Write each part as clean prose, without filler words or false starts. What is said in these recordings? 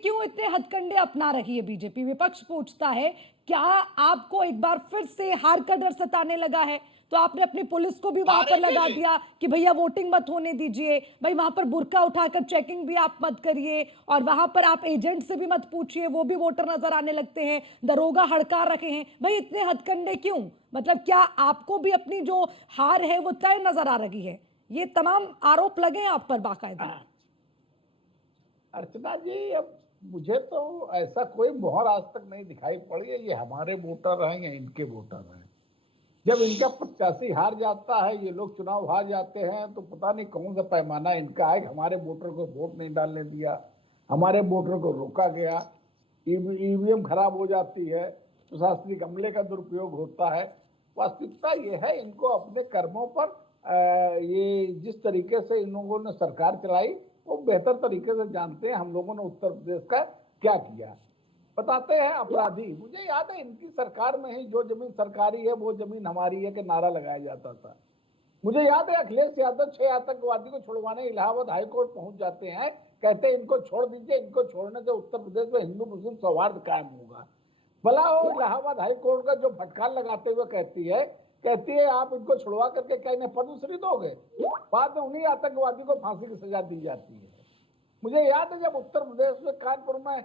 क्यों इतने हथकंडे अपना रही है बीजेपी? विपक्ष पूछता है क्या आपको एक बार फिर से हार का डर सताने लगा है? तो आपने अपनी पुलिस को भी वहां पर लगा दिया कि भैया वोटिंग मत होने दीजिए, भाई वहां पर बुर्का उठाकर चेकिंग भी आप मत करिए, और वहां पर आप एजेंट से भी मत पूछिए, वो भी वोटर नजर आने लगते हैं, दरोगा हड़का रखे हैं। भाई इतने हथकंडे क्यों? मतलब क्या आपको भी अपनी जो हार है वो तय नजर आ रही है? ये तमाम आरोप लगे हैं आप पर बाकायदा। अर्चना जी, अब मुझे तो ऐसा कोई मोहर आज तक नहीं दिखाई पड़ी है। ये हमारे वोटर हैं या इनके वोटर हैं। जब इनका प्रत्याशी हार जाता है, ये लोग चुनाव हार जाते हैं, तो पता नहीं कौन सा पैमाना इनका है। हमारे वोटर को वोट नहीं डालने दिया, हमारे वोटर को रोका गया, ईवीएम खराब हो जाती है, प्रशासनिक अमले का दुरुपयोग होता है। वास्तविकता ये है, इनको अपने कर्मों पर ये जिस तरीके से इन लोगों ने सरकार चलाई वो बेहतर तरीके से जानते हैं। हम लोगों ने उत्तर प्रदेश का क्या किया बताते हैं। अपराधी, मुझे याद है इनकी सरकार में ही जो जमीन सरकारी है वो जमीन हमारी है कि नारा लगाया जाता था। मुझे याद है अखिलेश यादव 6 आतंकवादी को छुड़वाने इलाहाबाद हाईकोर्ट पहुंच जाते हैं, कहते हैं इनको छोड़ दीजिए, इनको छोड़ने से उत्तर प्रदेश में हिंदू मुस्लिम सौहार्द कायम होगा। भला वो इलाहाबाद हाईकोर्ट का जो फटकार लगाते हुए कहती है आप इनको छुड़वा करके क्या इन्हें पद्मश्री दोगे? बाद में उन्हीं आतंकवादी को फांसी की सजा दी जाती है। मुझे याद है जब उत्तर प्रदेश में कानपुर में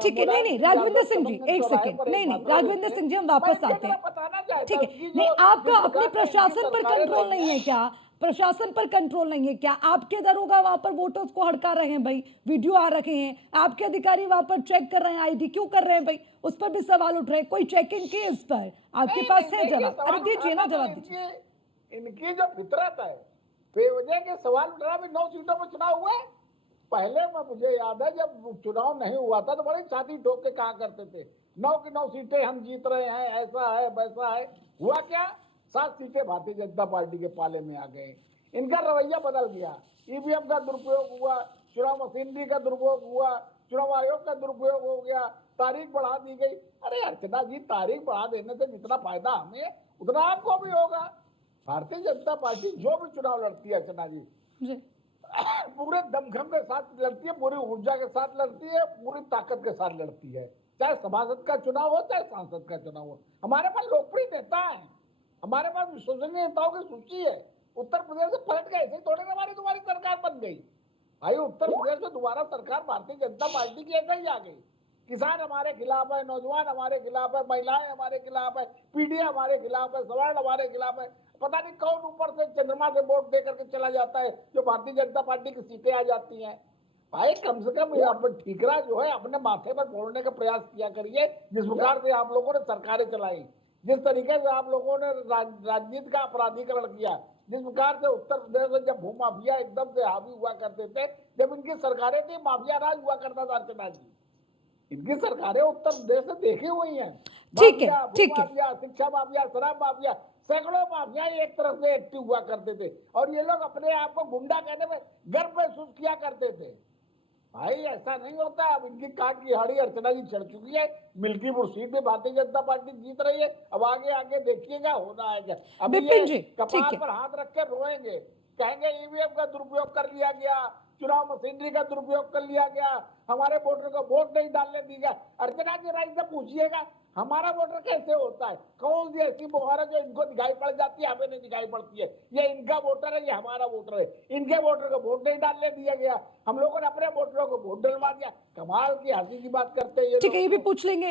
ठीक है, नहीं नहीं राघविंदर सिंह जी एक सेकंड, नहीं नहीं राघविंदर सिंह जी हम वापस आते हैं। बताना चाहता ठीक है, हूँ कि नहीं जो आपका जिस अपने प्रकार से इनकी प्रशासन पर सरकारें कंट्रोल रही नहीं है हैं, क्या? प्रशासन पर कंट्रोल नहीं है क्या? आपके दरोगा वहां पर वोटर्स को हड़का रहे हैं भाई, वीडियो आ रखे हैं, आपके अधिकारी वहां पर चेक कर रहे हैं, आईडी क्यों कर रहे हैं भाई? उस पर भी सवाल उठ रहे हैं, कोई चेकिंग की इस पर? आपके नहीं पास है देखिए, जवाब? अरे सवाल दीजिए ना उठाना तो जवाब दीजिए। इनकी जो फितरत है, बेवजह के सवाल उठाना भी। 9 सीटों पर चुनाव हुआ है। पहले में मुझे याद है जब चुनाव नहीं हुआ था तो बड़ी छाती ठोक के कहा करते थे 9 की 9 सीटें हम जीत रहे हैं, ऐसा है वैसा है। हुआ क्या? 7 सीटें भारतीय जनता पार्टी के पाले में आ गए। इनका रवैया बदल गया। ईवीएम का दुरुपयोग हुआ, चुनाव मशीनरी का दुरुपयोग हुआ, चुनाव आयोग का दुरुपयोग हो गया, तारीख बढ़ा दी गई। अरे अर्चना जी, तारीख बढ़ा देने से जितना फायदा हमें उतना आपको भी होगा। भारतीय जनता पार्टी जो भी चुनाव लड़ती है अर्चना जी, पूरे दमखम के साथ लड़ती है, पूरी ऊर्जा के साथ लड़ती है, पूरी ताकत के साथ लड़ती है। चाहे सभासद का चुनाव हो, चाहे सांसद का चुनाव हो। हमारे पास लोकप्रिय नेता है, हमारे पास विश्वसनीय नेताओं की सूची है। उत्तर प्रदेश से पलट गए, ऐसे थोड़े ना हमारी तुम्हारी सरकार बन गई भाई। उत्तर प्रदेश में दोबारा सरकार भारतीय जनता पार्टी की ऐसा ही आ गई। किसान हमारे खिलाफ है, नौजवान हमारे खिलाफ है, महिलाएं हमारे खिलाफ है, पीढ़ियां हमारे खिलाफ है, सवर्ण हमारे खिलाफ है। पता नहीं कौन ऊपर से चंद्रमा से वोट दे करके चला जाता है जो भारतीय जनता पार्टी की सीटें आ जाती हैं। भाई कम से कम यहाँ पर ठीकरा जो है अपने माथे पर फोड़ने का प्रयास किया करिए। जिस प्रकार से आप लोगों ने सरकारें चलाई, जिस तरीके से आप लोगों ने राजनीति का अपराधीकरण किया, जिस प्रकार से उत्तर प्रदेश में जब भूमाफिया एकदम से हावी हुआ करते थे, जब इनकी सरकारें थी माफिया राज हुआ करता था अर्चना जी। इनकी सरकारें उत्तर प्रदेश से देखी हुई हैं। ठीक है, माफिया, ठीक है। भूमाफिया, शिक्षा माफिया, शराब माफिया, सैकड़ों माफिया एक तरफ से एक्टिव हुआ करते थे और ये लोग अपने आप को गुंडा कहने में गर्व महसूस किया करते थे। भाई ऐसा नहीं होता। अब इनकी काट की हाड़ी अर्चना जी चढ़ चुकी है। मिल्कीपुर सीट में भारतीय जनता पार्टी जीत रही है। अब आगे आगे देखिएगा होना है क्या। अभी ये विपिन जी ठीक कपार है। पर हाथ रख के रोएंगे, कहेंगे ईवीएम का दुरुपयोग कर लिया गया, चुनाव मशीनरी का दुरुपयोग कर लिया गया, हमारे वोटर को वोट नहीं डालने दी गया। अर्चना जी राइट से पूछिएगा हमारा वोटर कैसे होता है? कौन सी ऐसी मोहर है जो इनको दिखाई पड़ जाती है, हमें नहीं दिखाई पड़ती है? ये इनका वोटर है, ये हमारा वोटर है। इनके वोटर को वोट नहीं डालने दिया गया, हम लोगों ने अपने वोटरों को वोट डलवा दिया। कमाल की हंसी की बात करते हैं ये ठीक है, ये भी लोग। पूछ लेंगे।